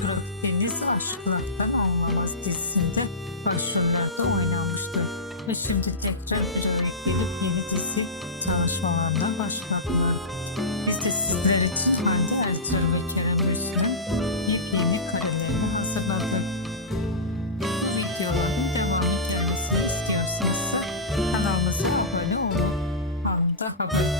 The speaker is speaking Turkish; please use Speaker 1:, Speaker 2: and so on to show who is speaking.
Speaker 1: Euro Deniz Aşkınaktan Anlamaz dizisinde başrollerde oynamıştı. Ve şimdi tekrar bir araya gelip yeni dizi çalışmalarına başladılar. Biz de sizler için Hande Ertuğrul ve Kerem Gürsel'in yepyeni karelerini hazırladık. Videoların devamı gelmesini istiyorsanız kanalımıza abone olun. Anında haber